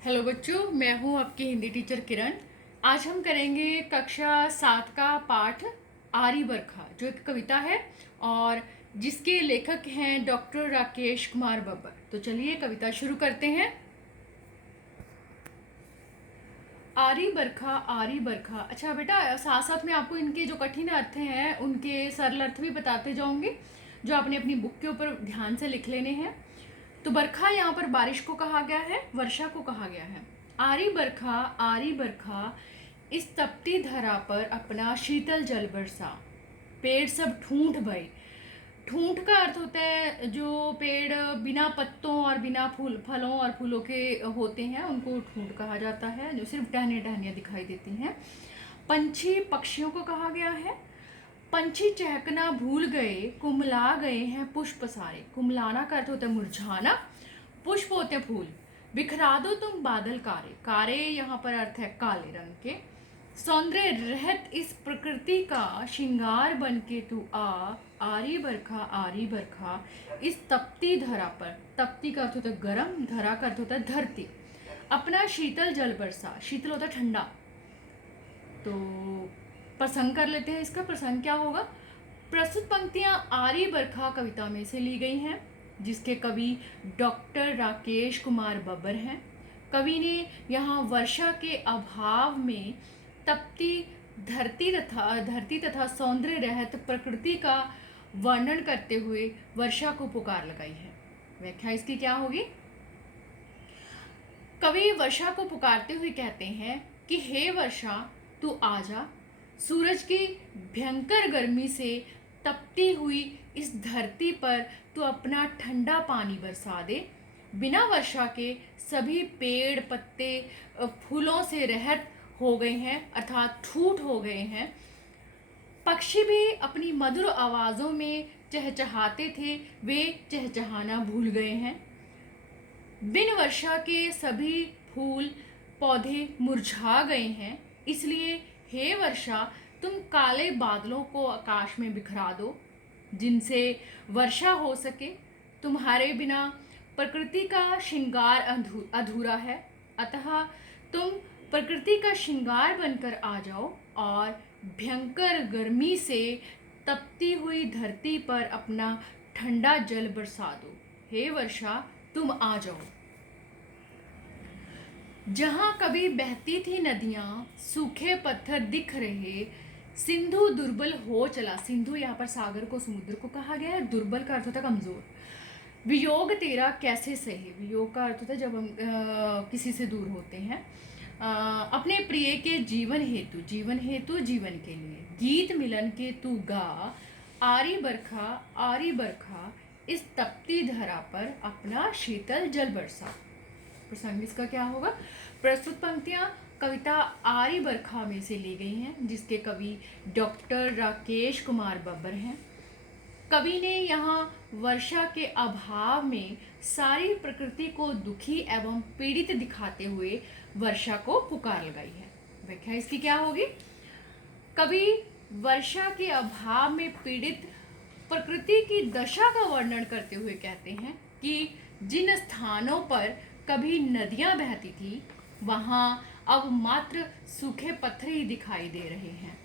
Hello बच्चों, मैं हूं आपकी हिंदी टीचर किरण। आज हम करेंगे कक्षा 7 का पाठ आरी बरखा, जो एक कविता है और जिसके लेखक हैं डॉक्टर राकेश कुमार बब्बर। तो चलिए कविता शुरू करते हैं। आरी बरखा। अच्छा बेटा, साथ साथ में आपको इनके जो कठिन अर्थ हैं उनके सरल अर्थ भी बताते जाऊंगी, जो आपने अपनी बुक के ऊपर ध्यान से लिख लेने हैं। तो बरखा यहाँ पर बारिश को कहा गया है, वर्षा को कहा गया है। आरी बरखा, इस तपती धरा पर अपना शीतल जल बरसा। पेड़ सब ठूंठ भई। ठूंठ का अर्थ होता है जो पेड़ बिना पत्तों और बिना फलों और फूलों के होते हैं, उनको ठूंठ कहा जाता है, जो सिर्फ टहनियाँ टहनियाँ दिखाई देती हैं। पंछी पक्षियों को कहा गया है। पंछी चहकना भूल गए, कुम्हला गए हैं पुष्प सारे। कुम्हलाना का अर्थ होता है मुरझाना, पुष्प होते हैं फूल। बिखरा दो तुम बादल कारे। कारे यहाँ पर अर्थ है काले रंग के। सौंदर्य रहत इस प्रकृति का श्रृंगार बन के तू आ। आरी बरखा, इस तपती धरा पर। तपती का अर्थ होता है गर्म, धरा का अर्थ होता है धरती। अपना शीतल जल बरसा। शीतल होता है ठंडा। तो प्रसंग कर लेते हैं। इसका प्रसंग क्या होगा? प्रस्तुत पंक्तियां आरी बरखा कविता में से ली गई हैं, जिसके कवि डॉक्टर राकेश कुमार बब्बर हैं। कवि ने यहाँ वर्षा के अभाव में तपती धरती तथा सौंदर्य रहत प्रकृति का वर्णन करते हुए वर्षा को पुकार लगाई है। व्याख्या इसकी क्या होगी? कवि वर्षा को पुकारते हुए कहते हैं कि हे वर्षा, तू आजा। सूरज की भयंकर गर्मी से तपती हुई इस धरती पर तू अपना ठंडा पानी बरसा दे। बिना वर्षा के सभी पेड़ पत्ते फूलों से रहत हो गए हैं, अर्थात ठूठ हो गए हैं। पक्षी भी अपनी मधुर आवाज़ों में चहचहाते थे, वे चहचहाना भूल गए हैं। बिन वर्षा के सभी फूल पौधे मुरझा गए हैं। इसलिए हे वर्षा, तुम काले बादलों को आकाश में बिखरा दो, जिनसे वर्षा हो सके। तुम्हारे बिना प्रकृति का श्रृंगार अधूरा है। अतः तुम प्रकृति का श्रृंगार बनकर आ जाओ और भयंकर गर्मी से तपती हुई धरती पर अपना ठंडा जल बरसा दो। हे वर्षा, तुम आ जाओ। जहां कभी बहती थी नदियां, सूखे पत्थर दिख रहे, सिंधु दुर्बल हो चला। सिंधु यहाँ पर सागर को, समुद्र को कहा गया है। दुर्बल का अर्थ होता है कमजोर। वियोग तेरा कैसे सहे। वियोग का अर्थ होता है जब हम किसी से दूर होते हैं। अपने प्रिय के जीवन हेतु जीवन के लिए गीत मिलन के तू गा। आरी बरखा, इस तपती धरा पर अपना शीतल जल बरसा। प्रसंग इसका क्या होगा? प्रस्तुत पंक्तियां कविता आरी बरखा में से ली गई हैं, जिसके कवि डॉक्टर राकेश कुमार बब्बर हैं। कवि ने यहाँ वर्षा के अभाव में सारी प्रकृति को दुखी एवं पीड़ित दिखाते हुए वर्षा को पुकार लगाई है। व्याख्या इसकी क्या होगी? कवि वर्षा के अभाव में पीड़ित प्रकृति की दशा का वर्णन करते हुए कहते हैं कि जिन स्थानों पर कभी नदियां बहती थी, वहां अब मात्र सूखे पत्थर ही दिखाई दे रहे हैं।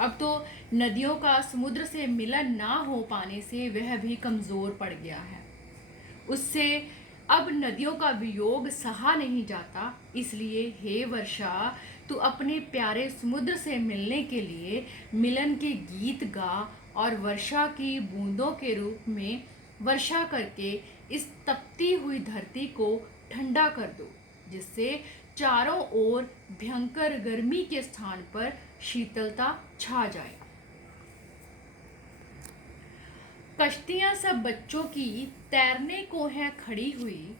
अब तो नदियों का समुद्र से मिलन ना हो पाने से वह भी कमजोर पड़ गया है। उससे अब नदियों का वियोग सहा नहीं जाता। इसलिए हे वर्षा, तू अपने प्यारे समुद्र से मिलने के लिए मिलन के गीत गा और वर्षा की बूंदों के रूप में वर्षा करके इस तपती हुई धरती को ठंडा कर दो, जिससे चारों ओर भयंकर गर्मी के स्थान पर शीतलता छा जाए। कश्तियां सब बच्चों की तैरने को हैं खड़ी हुई,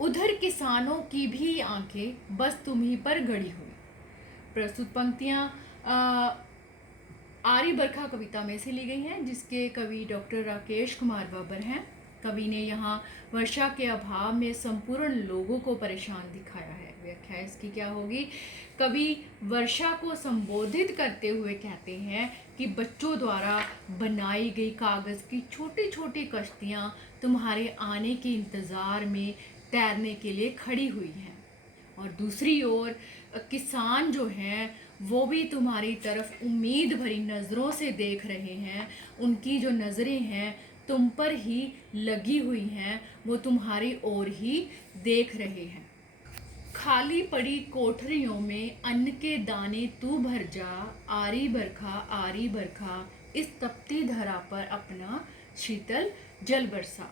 उधर किसानों की भी आंखें बस तुम्ही पर गड़ी हुई। प्रस्तुत पंक्तियां आरी बरखा कविता में से ली गई हैं, जिसके कवि डॉक्टर राकेश कुमार बब्बर हैं। कवि ने यहाँ वर्षा के अभाव में संपूर्ण लोगों को परेशान दिखाया है। व्याख्या इसकी क्या होगी? कवि वर्षा को संबोधित करते हुए कहते हैं कि बच्चों द्वारा बनाई गई कागज़ की छोटी छोटी कश्तियाँ तुम्हारे आने के इंतज़ार में तैरने के लिए खड़ी हुई हैं। और दूसरी ओर किसान जो हैं वो भी तुम्हारी तरफ उम्मीद भरी नज़रों से देख रहे हैं। उनकी जो नज़रें हैं तुम पर ही लगी हुई हैं, वो तुम्हारी ओर ही देख रहे हैं। खाली पड़ी कोठरियों में अन्न के दाने तू भर जा, आरी बरखा इस तपती धरा पर अपना शीतल जल बरसा।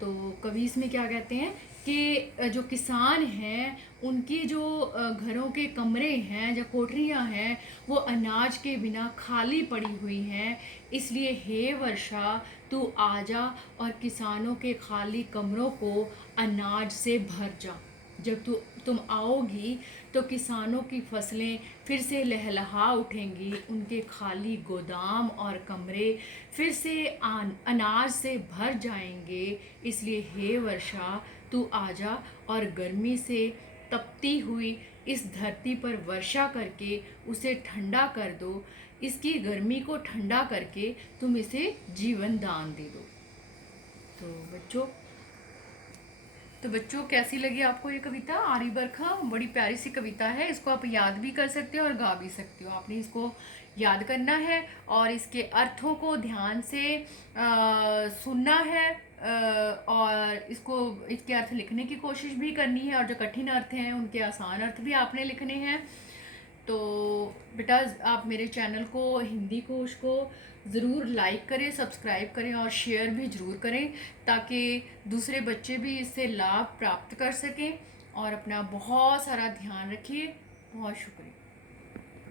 तो कवि इसमें क्या कहते हैं कि जो किसान हैं उनकी जो घरों के कमरे हैं, जो कोठरियां हैं, वो अनाज के बिना खाली पड़ी हुई हैं। इसलिए हे वर्षा तू आजा और किसानों के खाली कमरों को अनाज से भर जा। जब तुम आओगी तो किसानों की फसलें फिर से लहलहा उठेंगी, उनके खाली गोदाम और कमरे फिर से अनाज से भर जाएंगे। इसलिए हे वर्षा तू आजा और गर्मी से तपती हुई इस धरती पर वर्षा करके उसे ठंडा कर दो। इसकी गर्मी को ठंडा करके तुम इसे जीवन दान दे दो। तो बच्चों कैसी लगी आपको ये कविता? आरी बरखा बड़ी प्यारी सी कविता है। इसको आप याद भी कर सकते हो और गा भी सकते हो। आपने इसको याद करना है और इसके अर्थों को ध्यान से सुनना है, और इसके अर्थ लिखने की कोशिश भी करनी है, और जो कठिन अर्थ हैं उनके आसान अर्थ भी आपने लिखने हैं। तो बेटा आप मेरे चैनल को, हिंदी कोश को ज़रूर लाइक करें, सब्सक्राइब करें और शेयर भी ज़रूर करें, ताकि दूसरे बच्चे भी इससे लाभ प्राप्त कर सकें। और अपना बहुत सारा ध्यान रखिए। बहुत शुक्रिया।